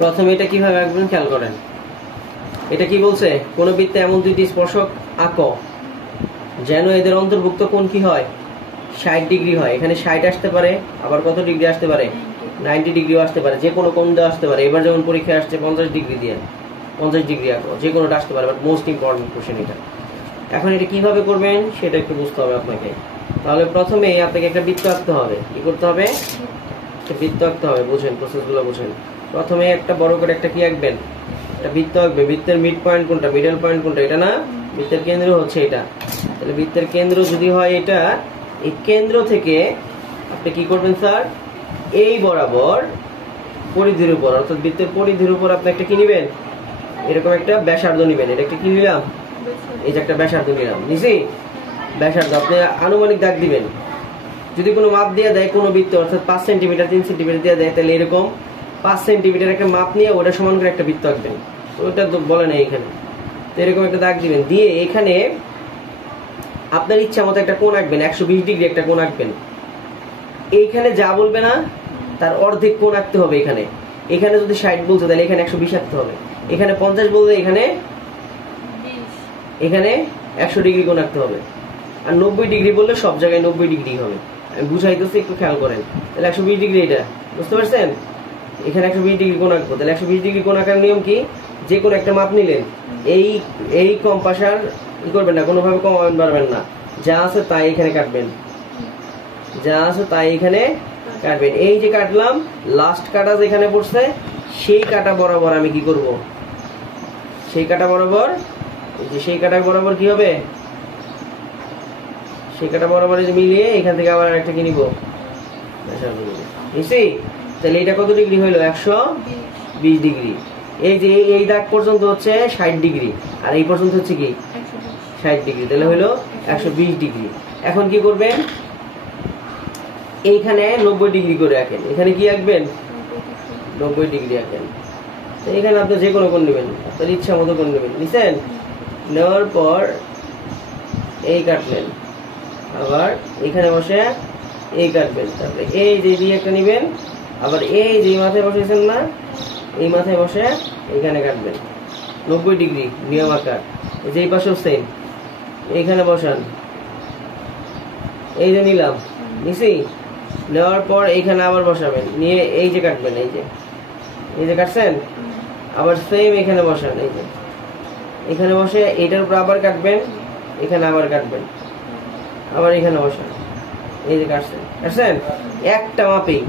প্রথমে এটা কিভাবে আঁকবেন খেয়াল করেন। এটা কি বলছে, কোন বৃত্তে এমন দুইটি স্পর্শক আঁকো যেন এদের অন্তর্ভুক্ত কোণ কি হয়, 60 ডিগ্রি হয়। এখানে 60 আসতে পারে, আবার কত ডিগ্রি আসতে পারে, 90 ডিগ্রিও আসতে পারে, যে কোনো কোণ দেওয়া আসতে পারে। এবার যেমন পরীক্ষায় আসছে 50 ডিগ্রি দিয়ে, 50 ডিগ্রি আঁকো, যে কোনোটা আসতে পারে, বাট মোস্ট ইম্পর্টেন্ট কোশ্চেন এটা। এখন এটা কিভাবে করবেন সেটা একটু বুঝতে হবে আপনাকে। তাহলে প্রথমে আপনাকে একটা বৃত্ত আঁকতে হবে। কি করতে হবে, একটা বৃত্ত আঁকতে হবে। বুঝেন, প্রসেসগুলো বুঝেন। প্রথমে একটা বড় করে একটা কি আঁকবেন, একটা বৃত্ত আঁকবে। বৃত্তের মিড পয়েন্ট কোনটা, মিডল পয়েন্ট কোনটা, এটা না, বৃত্তের কেন্দ্র হচ্ছে এটা। তাহলে বৃত্তের কেন্দ্র যদি হয় এটা, এই কেন্দ্র থেকে আপনি কি করবেন স্যার, এই বরাবর পরিধির উপর, অর্থাৎ বৃত্তের পরিধির উপর আপনি একটা কি নেবেন, এরকম একটা ব্যাসার্ধ নেবেন। এটা একটা কি নিলাম, এই যে একটা ব্যাসার্ধ নিলাম, নিছি ব্যাসার্ধ। আপনি আনুমানিক দাগ দিবেন। যদি কোনো মাপ দিয়ে দেয় কোনো বৃত্ত, অর্থাৎ 5 সেন্টিমিটার 3 সেন্টিমিটার দিয়ে দেয়, তাহলে এরকম 5 সেন্টিমিটার একটা মাপ নিয়ে ওটা সমান করে একটা বৃত্ত আঁকবেন। তো ওটা তো বলে না এখানে। তো এরকম একটা দাগ দিবেন, দিয়ে এখানে আপনার ইচ্ছা মতো একটা কোণ আঁকবেন, 120 ডিগ্রি একটা কোণ আঁকবেন। এইখানে যা বলবে না তার অর্ধেক কোণ আঁকতে হবে। এখানে এখানে যদি 60 বলছে তাহলে এখানে 120 আঁকতে হবে। এখানে 50 বললে এখানে 100 ডিগ্রি কোণ আঁকতে হবে। আর 90 ডিগ্রি বললে সব জায়গায় 90 ডিগ্রি হবে। আমি বুঝাইতেছি, একটু খেয়াল করেন। তাহলে 120 ডিগ্রি, এটা বুঝতে পারছেন। এখানে 120 ডিগ্রি কোণ আঁকবো। তাহলে 120 ডিগ্রি কোণ আঁকার নিয়ম কি, যে কোনো একটা মাপ নিলেন, এই কম্পাসার কি করবেন না, কোনোভাবে কমাবেন বাড়বেন না, যা আছে তাই এখানে কাটবেন, যা আছে তাই এখানে কাটবেন। এই যে কাটলাম, লাস্ট কাটা যেখানে পড়ছে সেই কাটা বরাবর আমি কি করব, সেই কাটা বরাবর, যে সেই কাটা বরাবর কি হবে, সেই কাটা বরাবর মিলিয়ে এখান থেকে আবার একটা কি নিব, বুঝছি। তাহলে এটা কত ডিগ্রি হইলো, 120 ডিগ্রি। এই যে এই দাগ পর্যন্ত হচ্ছে 60 ডিগ্রি, আর এই পর্যন্ত হচ্ছে কি 60 ডিগ্রি, তাহলে হইলো 120 ডিগ্রি। এখন কি করবেন, এইখানে 90 ডিগ্রি করে আঁকেন। এখানে কি আঁকবেন, 90 ডিগ্রি আঁকেন। এখানে আপনি যে কোনো কোণ নেবেন, আপনার ইচ্ছা মতো কোণ নেবেন, নিছেন। নেওয়ার পর এই কাটলেন, আবার এখানে বসে এই কাটবেন। তারপরে এই যে দিয়ে একটা নেবেন, আবার এই যে মাথায় বসেছেন না, এই মাথায় বসে এখানে কাটবেন 90 ডিগ্রি নিয়ম আকার। যেই পাশেও সেম, এইখানে বসান, এই যে নিলাম, নিছি। নেওয়ার পর এইখানে আবার বসাবেন, নিয়ে এই যে কাটবেন, এই যে কাটছেন, আবার সেম এখানে বসান, এই যে এখানে বসে এইটার উপর আবার কাটবেন, এখানে আবার কাটবেন, আবার এখানে বসান, এই যে কাটছেন একটা মাপেই।